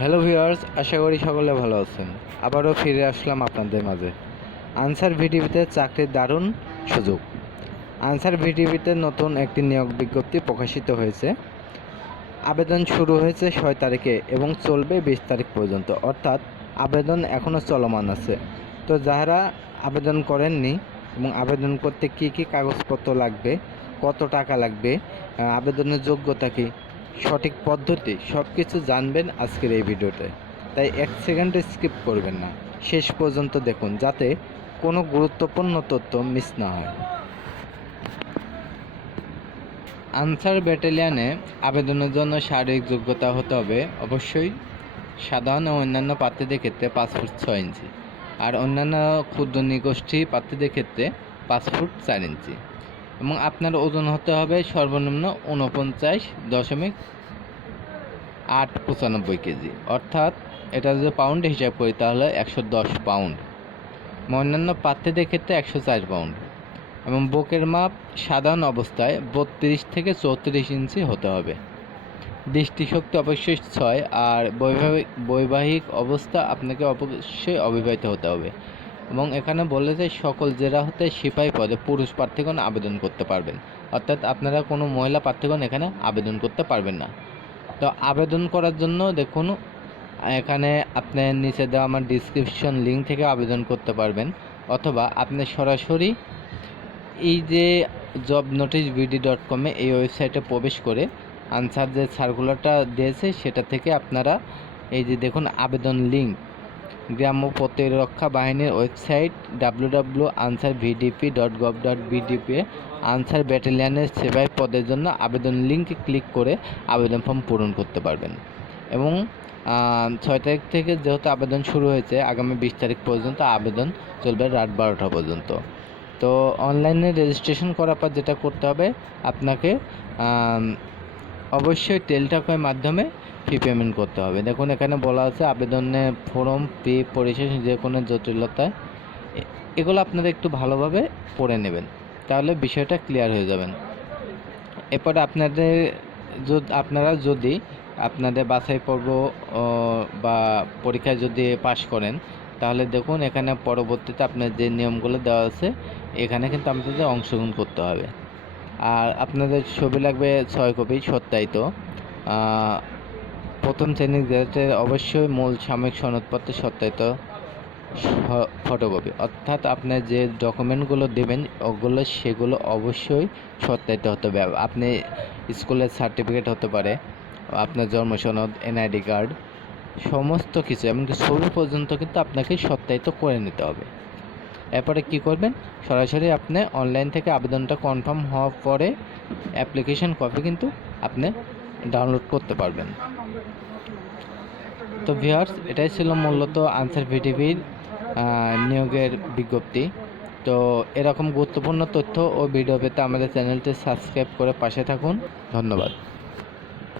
Hello viewers আশা করি সকলে ভালো আছেন। আবারও ফিরে আসলাম আপনাদের মাঝে। আনসার ভিডিওতে চাকরির দারুণ সুযোগ। আনসার ভিডিওতে নতুন একটি নিয়োগ বিজ্ঞপ্তি প্রকাশিত হয়েছে। আবেদন শুরু হয়েছে ছয় তারিখে এবং চলবে বিশ তারিখ পর্যন্ত। অর্থাৎ আবেদন এখনও চলমান আছে। তো যারা আবেদন করেননি এবং আবেদন করতে কি কি কাগজপত্র লাগবে, কত টাকা লাগবে আবেদনের যোগ্যতা কি সঠিক পদ্ধতি সব কিছু জানবেন আজকের এই ভিডিওতে। তাই এক সেকেন্ড স্কিপ করবেন না। শেষ পর্যন্ত দেখুন যাতে কোনো গুরুত্বপূর্ণ তথ্য মিস না হয়। আনসার ব্যাটালিয়ানে আবেদনের জন্য শারীরিক যোগ্যতা হতে হবে অবশ্যই। সাধারণ ও অন্যান্য প্রার্থীদের ক্ষেত্রে পাঁচ ফুট ছয় ইঞ্চি। আর অন্যান্য ক্ষুদ্র নিগোষ্ঠী প্রার্থীদের ক্ষেত্রে পাঁচ ফুট চার ইঞ্চি। এবং আপনার ওজন হতে হবে সর্বনিম্ন উনপঞ্চাশ দশমিক আট পঁচানব্বই কেজি। অর্থাৎ এটা যদি পাউন্ড হিসাব করি তাহলে একশো দশ পাউন্ড অন্যান্য প্রার্থীদের ক্ষেত্রে একশো চার পাউন্ড এবং বুকের মাপ সাধারণ অবস্থায় বত্রিশ থেকে চৌত্রিশ ইঞ্চি হতে হবে। দৃষ্টিশক্তি অবশ্যই ছয়, আর বৈবাহিক বৈবাহিক অবস্থা আপনাকে অবশ্যই অবিবাহিত হতে হবে। এবং এখানে বলে যে সকল জেলা হতে সিপাহী পদে পুরুষ প্রার্থীগণ আবেদন করতে পারবেন। অর্থাৎ আপনারা কোনো মহিলা প্রার্থীগণ এখানে আবেদন করতে পারবেন না। তো আবেদন করার জন্য দেখুন, এখানে আপনি নিচে দেওয়া আমার ডিসক্রিপশন লিঙ্ক থেকে আবেদন করতে পারবেন। অথবা আপনি সরাসরি এই যে জব নোটিশ বিডি ডট কমে এই ওয়েবসাইটে প্রবেশ করে আনসার যে সার্কুলারটা দিয়েছে, সেটা থেকে আপনারা এই যে দেখুন আবেদন লিঙ্ক গ্রাম্য প্রতিরক্ষা বাহিনীর website W W Ansar VDP dot gov dot BDP Ansar ব্যাটালিয়ানের সেবায় পদের জন্য আবেদন লিঙ্কে ক্লিক করে আবেদন ফর্ম পূরণ করতে পারবেন। এবং ছয় তারিখ থেকে যেহেতু আবেদন শুরু হয়েছে, আগামী বিশ তারিখ পর্যন্ত আবেদন চলবে রাত বারোটা পর্যন্ত। তো অনলাইনে রেজিস্ট্রেশন করার পর যেটা করতে হবে, আপনাকে অবশ্যই টেলটাকের মাধ্যমে ফি পেমেন্ট করতে হবে। দেখুন, এখানে বলা আছে আবেদনে ফর্ম ফি পরিশেষ যে কোনো জটিলতায় এগুলো আপনারা একটু ভালোভাবে পড়ে নেবেন। তাহলে বিষয়টা ক্লিয়ার হয়ে যাবেন। এরপরে আপনাদের আপনারা যদি আপনাদের বাছাই পর্ব বা পরীক্ষায় যদি পাশ করেন, তাহলে দেখুন, এখানে পরবর্তীতে আপনার যে নিয়মগুলো দেওয়া আছে, এখানে কিন্তু আপনাদের অংশগ্রহণ করতে হবে। আর আপনাদের ছবি লাগবে ছয় কপি সত্যায়িত। প্রথম শ্রেণির গ্যাজেটের অবশ্যই মূল সাময়িক সনদপত্র সত্যায়িত ফটোকপি অর্থাৎ আপনি যে ডকুমেন্টগুলো দেবেন, ওগুলো, সেগুলো অবশ্যই সত্যায়িত হতে হবে। আপনি স্কুলের সার্টিফিকেট হতে পারে, আপনার জন্ম সনদ এনআইডি কার্ড সমস্ত কিছু। এমনকি ছবি পর্যন্ত কিন্তু আপনাকে সত্যায়িত করে নিতে হবে। এরপরে কি করবেন? সরাসরি আপনি অনলাইন থেকে আবেদনটা কনফার্ম হওয়ার পরে অ্যাপ্লিকেশন কপি কিন্তু আপনি ডাউনলোড করতে পারবেন। তো ভিউয়ার্স এটাই ছিল মূলত আনসার ভিটিভির নিয়োগের বিজ্ঞপ্তি। তো এরকম গুরুত্বপূর্ণ তথ্য ও ভিডিও পেতে আমাদের চ্যানেলটি সাবস্ক্রাইব করে পাশে থাকুন। ধন্যবাদ।